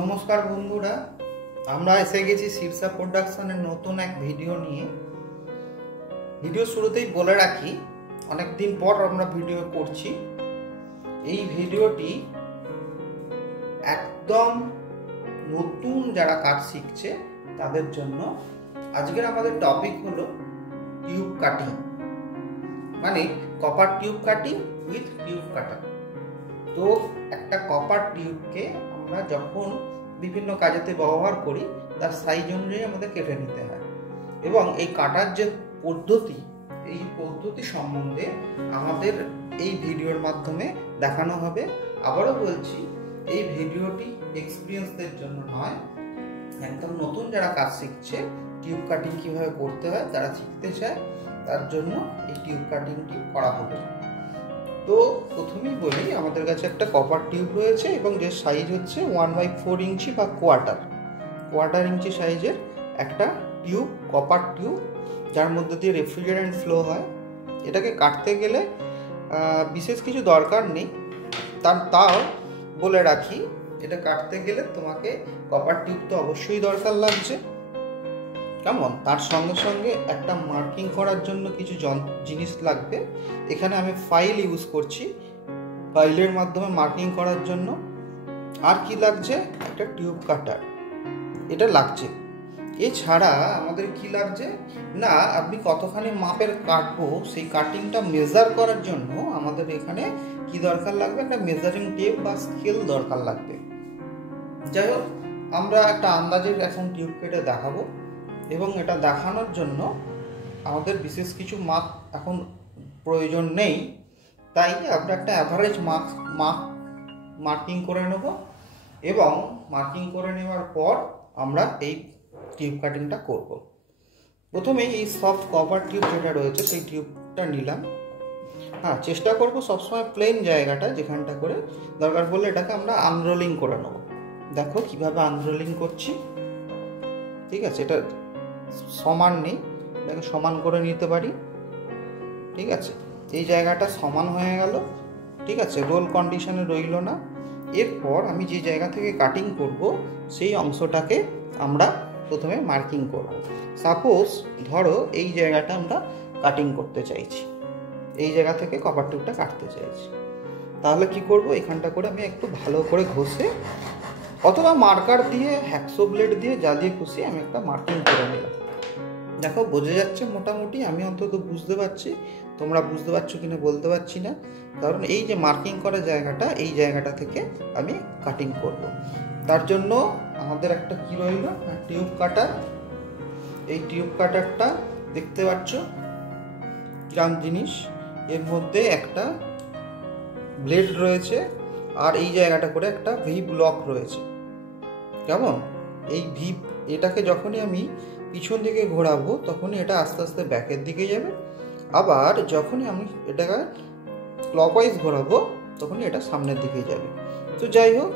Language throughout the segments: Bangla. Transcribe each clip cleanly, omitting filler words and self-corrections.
নমস্কার বন্ধুরা, আমরা এসে গেছি শীর্ষা প্রোডাকশনের নতুন এক ভিডিও নিয়ে। ভিডিও শুরুতেই বলে রাখি, অনেকদিন পর আমরা ভিডিও করছি। এই ভিডিওটি একদম নতুন যারা কাজ শিখছে তাদের জন্য। আজকের আমাদের টপিক হলো টিউব কাটিং, মানে copper tube cutting with tube কাটার। তো একটা কপার টিউবকে আমরা যখন বিভিন্ন কাজেতে ব্যবহার করি তার সাইজ অনুযায়ী আমাদের কেটে নিতে হয়, এবং এই কাটার যে পদ্ধতি, এই পদ্ধতি সম্বন্ধে আমাদের এই ভিডিওর মাধ্যমে দেখানো হবে। আবারও বলছি, এই ভিডিওটি এক্সপিরিয়েন্সদের জন্য নয়, একদম নতুন যারা কাজ শিখছে, টিউব কাটিং কীভাবে করতে হয় তারা শিখতে চায়, তার জন্য এই টিউব কাটিংটি করা হবে। তো প্রথমেই বলি, আমাদের কাছে একটা কপার টিউব রয়েছে এবং যে সাইজ হচ্ছে 1/4 ইঞ্চি বা কোয়ার্টার ইঞ্চি সাইজের একটা টিউব, কপার টিউব, যার মধ্যে দিয়ে রেফ্রিজারেন্ট ফ্লো হয়। এটাকে কাটতে গেলে বিশেষ কিছু দরকার নেই, তাও বলে রাখি, এটা কাটতে গেলে তোমাকে কপার টিউব তো অবশ্যই দরকার লাগছে, কেমন? তার সঙ্গে সঙ্গে একটা মার্কিং করার জন্য কিছু জিনিস লাগবে। এখানে আমি ফাইল ইউজ করছি, ফাইলের মাধ্যমে মার্কিং করার জন্য। আর কি লাগছে? একটা টিউব কাটার, এটা লাগছে। এছাড়া আমাদের কি লাগছে না, আপনি কতখানি মাপের কাটবো সেই কাটিংটা মেজার করার জন্য আমাদের এখানে কি দরকার লাগবে? একটা মেজারিং টেপ বা স্কেল দরকার লাগবে। যাই হোক, আমরা একটা আন্দাজে এখন টিউব কেটে দেখাবো, এবং এটা দেখানোর জন্য আমাদের বিশেষ কিছু মাপ এখন প্রয়োজন নেই, তাই আমরা একটা অ্যাভারেজ মার্কিং করে নেব, এবং মার্কিং করে নেওয়ার পর আমরা এই টিউব কাটিংটা করব। প্রথমে এই সফট কপার টিউব যেটা রয়েছে সেই টিউবটা নিলাম। চেষ্টা করব সবসময় প্লেন জায়গাটা, যেখানটা করে দরকার পড়লে এটাকে আমরা আনরোলিং করে নেব। দেখো কিভাবে আনরোলিং করছি, ঠিক আছে? এটা সমান নেই, এটাকে সমান করে নিতে পারি, ঠিক আছে? এই জায়গাটা সমান হয়ে গেল, ঠিক আছে, রোল কন্ডিশনে রইল না। এরপর আমি যে জায়গা থেকে কাটিং করব সেই অংশটাকে আমরা প্রথমে মার্কিং করব। সাপোজ ধরো এই জায়গাটা আমরা কাটিং করতে চাইছি, এই জায়গা থেকে কপার টিউবটা কাটতে চাইছি, তাহলে কি করব? এখানটা করে আমি একটু ভালো করে ঘষে অথবা মার্কার দিয়ে, হ্যাকসো ব্লেড দিয়ে, যা দিয়ে খুশি আমি একটা মার্কিং করে নিলাম। দেখো বোঝা যাচ্ছে মোটামুটি, আমি অন্তত বুঝতে পারছি, তোমরা বুঝতে পারছো কিনা বলতে পারছি না, কারণ এই যে মার্কিং করা জায়গাটা, এই জায়গাটা থেকে আমি কাটিং করব। তার জন্য আমাদের একটা কি রইল, টিউব কাটার। এই টিউব কাটারটা দেখতে পাচ্ছ কিরম জিনিস, এর মধ্যে একটা ব্লেড রয়েছে, আর এই জায়গাটা করে একটা ভি ব্লক রয়েছে, কেমন? এই ভি, এটাকে যখনই আমি পিছন দিকে ঘোরাবো তখনই এটা আস্তে আস্তে ব্যাকের দিকে যাবে, আবার যখনই আমি এটাকে ক্লকওয়াইজ ঘোরাবো তখনই এটা সামনের দিকে যাবে। তো যাই হোক,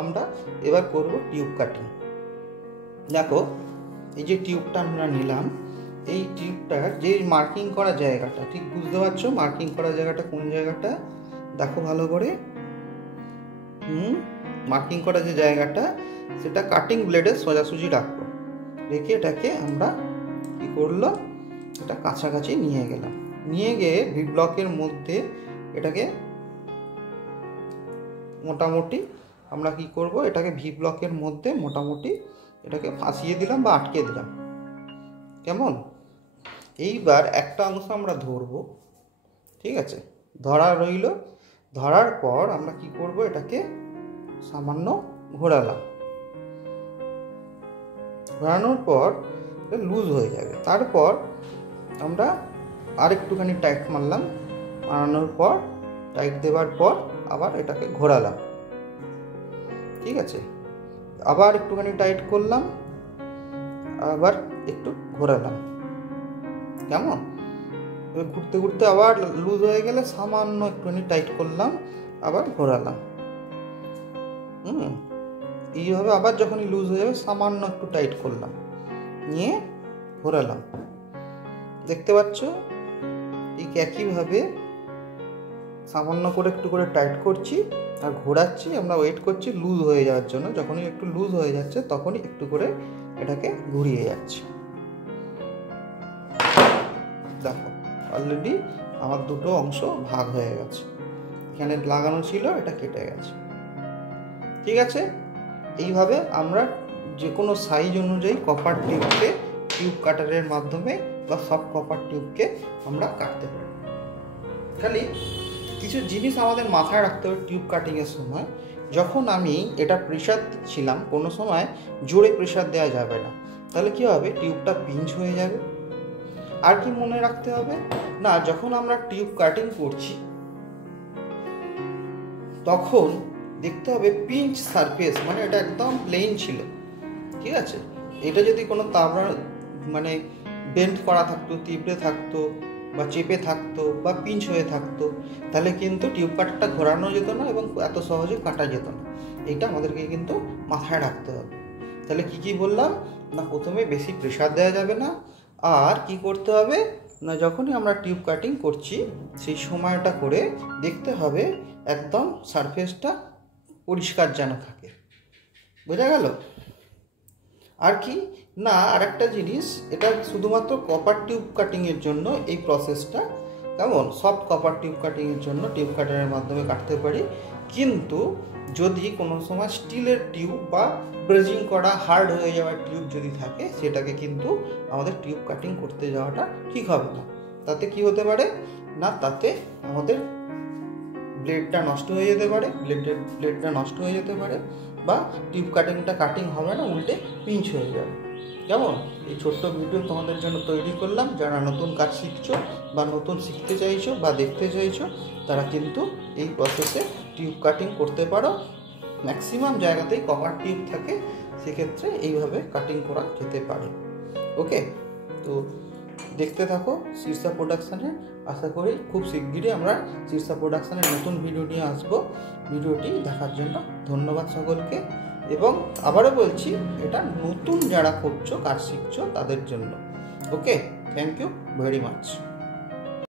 আমরা এবার করব টিউব কাটিং। দেখো এই যে টিউবটা আমরা নিলাম, এই টিউবটার যে মার্কিং করা জায়গাটা, ঠিক বুঝতে পারছো মার্কিং করা জায়গাটা কোন জায়গাটা? দেখো ভালো করে, মার্কিং করা যে জায়গাটা, সেটা কাটিং ব্লেডে সোজাসুজি রাখবো, রেখে এটাকে আমরা কি করলাম, এটা কাছাকাছি নিয়ে গেলাম, নিয়ে গিয়ে ভি ব্লকের মধ্যে এটাকে মোটামুটি আমরা কি করব, এটাকে ভি ব্লকের মধ্যে মোটামুটি এটাকে ফাঁসিয়ে দিলাম বা আটকে দিলাম, কেমন? এইবার একটা অংশ আমরা ধরবো, ঠিক আছে, ধরা রইল। ধরার পর আমরা কি করব, এটাকে সামান্য ঘোরালাম, ঘোরানোর পর লুজ হয়ে যাবে। তারপর আমরা আর একটুখানি টাইট মারলাম, মারানোর পর টাইট দেওয়ার পর আবার এটাকে ঘোরালাম, ঠিক আছে, আবার একটুখানি টাইট করলাম, আবার একটু ঘোরালাম, কেমন? ঘুরতে ঘুরতে আবার লুজ হয়ে গেলে সামান্য একটুখানি টাইট করলাম, আবার ঘোরালাম, এইভাবে আবার যখনই লুজ হয়ে যাবে সামান্য একটু টাইট করলাম, নিয়ে ঘোরালাম। দেখতে পাচ্ছ ঠিক একইভাবে সামান্য করে একটু করে টাইট করছি, আর ঘোরাচ্ছি, আমরা ওয়েট করছি লুজ হয়ে যাওয়ার জন্য। যখনই একটু লুজ হয়ে যাচ্ছে তখনই একটু করে এটাকে ঘুরিয়ে যাচ্ছি। দেখো অলরেডি আমার দুটো অংশ ভাগ হয়ে গেছে, এখানে লাগানো ছিল, এটা কেটে গেছে। ঠিক আছে, এইভাবে আমরা যে কোনো সাইজ অনুযায়ী কপার টিউবকে টিউব কাটারের মাধ্যমে বা সব কপার টিউবকে আমরা কাটতে পারি। খালি কিছু জিনিস আমাদের মাথায় রাখতে হবে টিউব কাটিংয়ের সময়। যখন আমি এটা প্রেশার দিচ্ছিলাম, কোনো সময় জোরে প্রেশার দেওয়া যাবে না, তাহলে কী হবে, টিউবটা পিঞ্চ হয়ে যাবে। আর কি মনে রাখতে হবে না, যখন আমরা টিউব কাটিং করছি তখন দেখতে হবে পিঞ্চ সারফেস, মানে এটা একদম প্লেন ছিল, ঠিক আছে। এটা যদি কোনো তাবড়া মানে বেন্ড করা থাকতো, তিবড়ে থাকতো বা চেপে থাকতো বা পিঞ্চ হয়ে থাকতো, তাহলে কিন্তু টিউব কাটারটা ঘোরানো যেত না এবং এত সহজে কাটা যেত না। এটা আমাদেরকে কিন্তু মাথায় রাখতে হবে। তাহলে কি বললাম না, প্রথমে বেশি প্রেশার দেওয়া যাবে না। আর কি করতে হবে না, যখনই আমরা টিউব কাটিং করছি সেই সময়টা করে দেখতে হবে একদম সারফেসটা পরিষ্কার যেন থাকে। বোঝা গেল? আর কি না, আরেকটা জিনিস, এটা শুধুমাত্র কপার টিউব কাটিংয়ের জন্য এই প্রসেসটা, কেমন, সফট কপার টিউব কাটিংয়ের জন্য টিউব কাটারের মাধ্যমে কাটতে পারি। কিন্তু যদি কোনো সময় স্টিলের টিউব বা ব্রেজিং করা হার্ড হয়ে যাওয়া টিউব যদি থাকে, সেটাকে কিন্তু আমাদের টিউব কাটিং করতে যাওয়াটা ঠিক হবে না। তাতে কি হতে পারে না, তাতে আমাদের ব্লেডটা নষ্ট হয়ে যেতে পারে, ব্লেডটা নষ্ট হয়ে যেতে পারে, বা টিউব কাটিংটা কাটিং হবে না, উল্টে পিঞ্চ হয়ে যাবে। কেমন, এই ছোট্ট ভিডিও তোমাদের জন্য তৈরি করলাম। যারা নতুন কাজ শিখছো বা নতুন শিখতে চাইছো বা দেখতে চাইছো, তারা কিন্তু এই প্রসেসে টিউব কাটিং করতে পারো। ম্যাক্সিমাম জায়গাতেই কভার টিউব থাকে, সেক্ষেত্রে এইভাবে কাটিং করা যেতে পারে। ওকে, তো দেখতে থাকো শীর্ষা প্রোডাকশানে। আশা করি খুব শিগগিরই আমরা শীর্ষা প্রোডাকশানের নতুন ভিডিও নিয়ে আসবো। ভিডিওটি দেখার জন্য ধন্যবাদ সকলকে। এবং আবারও বলছি, এটা নতুন যারা করছো, কাজ শিখছো, তাদের জন্য। ওকে, থ্যাংক ইউ ভেরি মাচ।